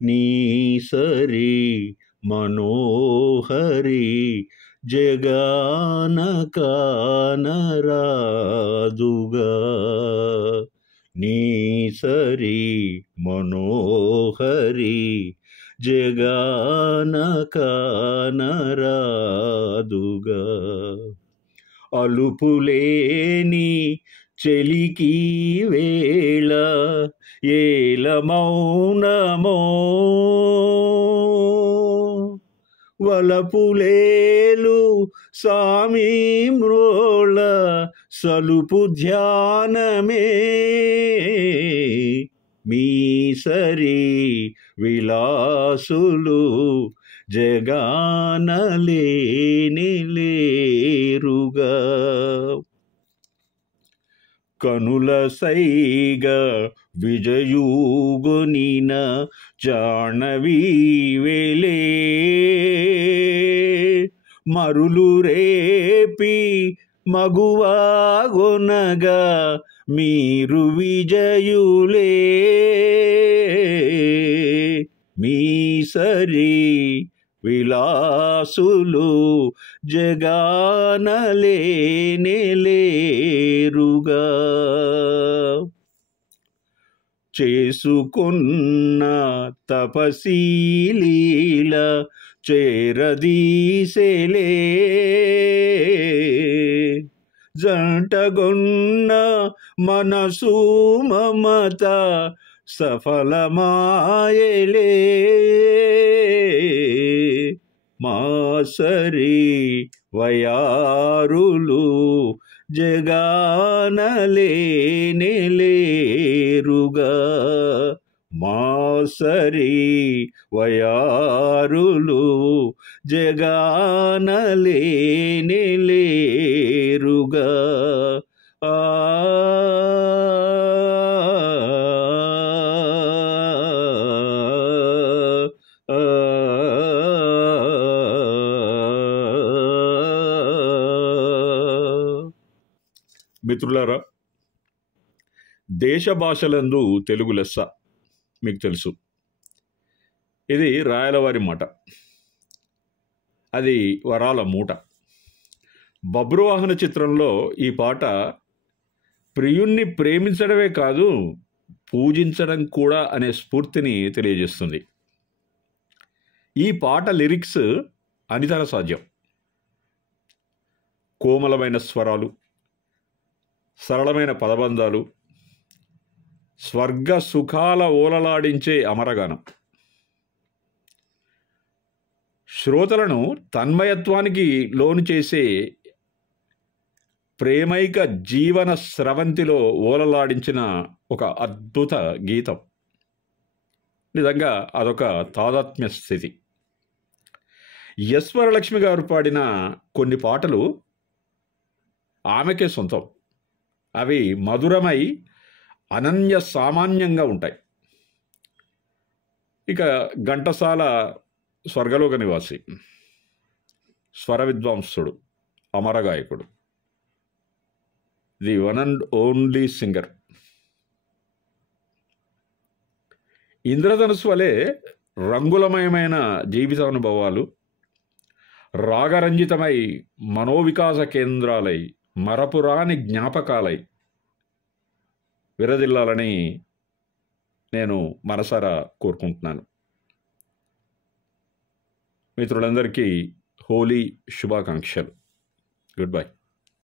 నీ సరి మనోహరి జగాన కానరాదుగా, నీ సరి మనోహరి జగాన కానరాదుగా. అలుపులేని చెలికి వేళ ఏల మౌనమో, వలపులేలు సామి మ్రోళ సలుపు ధ్యానమే, మీ సరి విలాసులు జగానలేని లేరుగా. కనుల సైగ విజయూగొనిన జాణవీవెలే, మరులు రేపి మగువాగొనగా మీరు విజయులే, మీ సరి విలాసులు జగానలేని లేరుగా. చేసుకున్న తపశీలీల చేరదీసెలే, జంటగొన్న మనసు మమత సఫలమాయలే, మాసరి వయారులు జగానలేని లేరుగా, మాసరి వయారులు జగానలేని లేరుగా. ఆ మిత్రులారా, దేశ భాషలందు తెలుగు లెస్స మీకు తెలుసు. ఇది రాయలవారి మాట, అది వరాల మూట. బబ్రువాహన చిత్రంలో ఈ పాట ప్రియుణ్ణి ప్రేమించడమే కాదు, పూజించడం కూడా అనే స్ఫూర్తిని తెలియజేస్తుంది. ఈ పాట లిరిక్స్ అనితర సాధ్యం. కోమలమైన స్వరాలు, సరళమైన పదబంధాలు, స్వర్గ సుఖాల ఓలలాడించే అమరగానం శ్రోతలను తన్మయత్వానికి లోను చేసే ప్రేమైక జీవన స్రవంతిలో ఓలలాడించిన ఒక అద్భుత గీతం. నిజంగా అదొక తాదాత్మ్య స్థితి. ఎస్ వరలక్ష్మి గారు పాడిన కొన్ని పాటలు ఆమెకే సొంతం. అవి మధురమై అనన్య సామాన్యంగా ఉంటాయి. ఇక ఘంటసాల స్వర్గలోక నివాసి, స్వర విద్వాంసుడు, అమరగాయకుడు, the one and only singer. ఇంద్రధనుసు వలె రంగులమయమైన జీవితానుభవాలు రాగరంజితమై మనోవికాస కేంద్రాలై మరపురాని జ్ఞాపకాలై విరజిల్లాలని నేను మనసారా కోరుకుంటున్నాను. మిత్రులందరికీ హోలీ శుభాకాంక్షలు. Good bye.